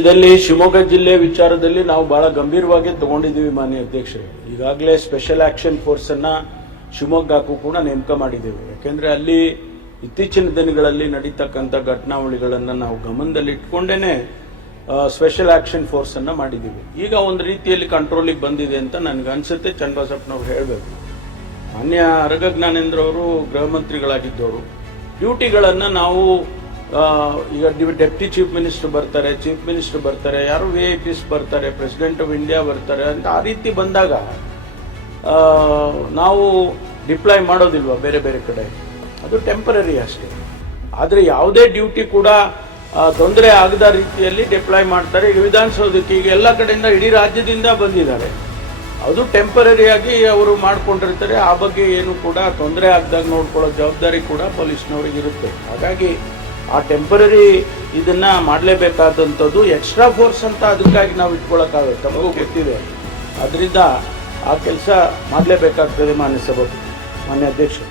ಇದರಲ್ಲಿ ಶಿವಮೊಗ್ಗ ಜಿಲ್ಲೆ ವಿಚಾರದಲ್ಲಿ ನಾವು ಬಹಳ ಗಂಭೀರವಾಗಿ ತಗೊಂಡಿದ್ದೀವಿ ಮಾನ್ಯ ಅಧ್ಯಕ್ಷರೇ. ಈಗಾಗಲೇ ಸ್ಪೆಷಲ್ ಆಕ್ಷನ್ ಫೋರ್ಸ್ ಅನ್ನ ಶಿವಮೊಗ್ಗಕ್ಕೂ ಕೂಡ ನೇಮಕ ಮಾಡಿದ್ದೇವೆ. ಯಾಕೆಂದ್ರೆ ಅಲ್ಲಿ ಇತ್ತೀಚಿನ ದಿನಗಳಲ್ಲಿ ನಡೀತಕ್ಕಂಥ ಘಟನಾವಳಿಗಳನ್ನು ನಾವು ಗಮನದಲ್ಲಿ ಇಟ್ಕೊಂಡೇನೆ ಸ್ಪೆಷಲ್ ಆಕ್ಷನ್ ಫೋರ್ಸ್ ಅನ್ನ ಮಾಡಿದ್ದೀವಿ. ಈಗ ಒಂದು ರೀತಿಯಲ್ಲಿ ಕಂಟ್ರೋಲಿಗೆ ಬಂದಿದೆ ಅಂತ ನನಗೆ ಅನ್ಸುತ್ತೆ. ಚನ್ನಬಸಪ್ಪನವ್ರು ಹೇಳಬೇಕು. ಮಾನ್ಯ ಅರಗ ಜ್ಞಾನೇಂದ್ರ ಅವರು ಗೃಹ ಮಂತ್ರಿಗಳಾಗಿದ್ದವರು. ಡ್ಯೂಟಿಗಳನ್ನು ನಾವು ಈಗ ಡೆಪ್ಟಿ ಚೀಫ್ ಮಿನಿಸ್ಟರ್ ಬರ್ತಾರೆ, ಚೀಫ್ ಮಿನಿಸ್ಟರ್ ಬರ್ತಾರೆ, ಯಾರು VIPs ಬರ್ತಾರೆ, ಪ್ರೆಸಿಡೆಂಟ್ ಆಫ್ ಇಂಡಿಯಾ ಬರ್ತಾರೆ ಅಂತ ಆ ರೀತಿ ಬಂದಾಗ ನಾವು ಡಿಪ್ಲಾಯ್ ಮಾಡೋದಿಲ್ವಾ ಬೇರೆ ಬೇರೆ ಕಡೆ, ಅದು ಟೆಂಪರರಿ ಅಷ್ಟೇ. ಆದರೆ ಯಾವುದೇ ಡ್ಯೂಟಿ ಕೂಡ ತೊಂದರೆ ಆಗದ ರೀತಿಯಲ್ಲಿ ಡಿಪ್ಲಾಯ್ ಮಾಡ್ತಾರೆ. ಈಗ ವಿಧಾನಸೌಧಕ್ಕೆ ಈಗ ಎಲ್ಲ ಕಡೆಯಿಂದ ಇಡೀ ರಾಜ್ಯದಿಂದ ಬಂದಿದ್ದಾರೆ. ಅದು ಟೆಂಪರರಿಯಾಗಿ ಅವರು ಮಾಡ್ಕೊಂಡಿರ್ತಾರೆ. ಆ ಬಗ್ಗೆ ಏನು ಕೂಡ ತೊಂದರೆ ಆಗದಾಗ ನೋಡ್ಕೊಳ್ಳೋ ಜವಾಬ್ದಾರಿ ಕೂಡ ಪೊಲೀಸ್ನವ್ರಿಗೆ ಇರುತ್ತೆ. ಹಾಗಾಗಿ ಆ ಟೆಂಪರರಿ ಇದನ್ನ ಮಾಡಲೇಬೇಕಾದಂಥದ್ದು. ಎಕ್ಸ್ಟ್ರಾ ಫೋರ್ಸ್ ಅಂತ ಅದಕ್ಕಾಗಿ ನಾವು ಇಟ್ಕೊಳ್ಳೋಕ್ಕಾಗುತ್ತೆ, ತಮಗೂ ಗೊತ್ತಿದೆ. ಅದರಿಂದ ಆ ಕೆಲಸ ಮಾಡಲೇಬೇಕಾಗ್ತದೆ ಮಾನ್ಯ ಅಧ್ಯಕ್ಷರು.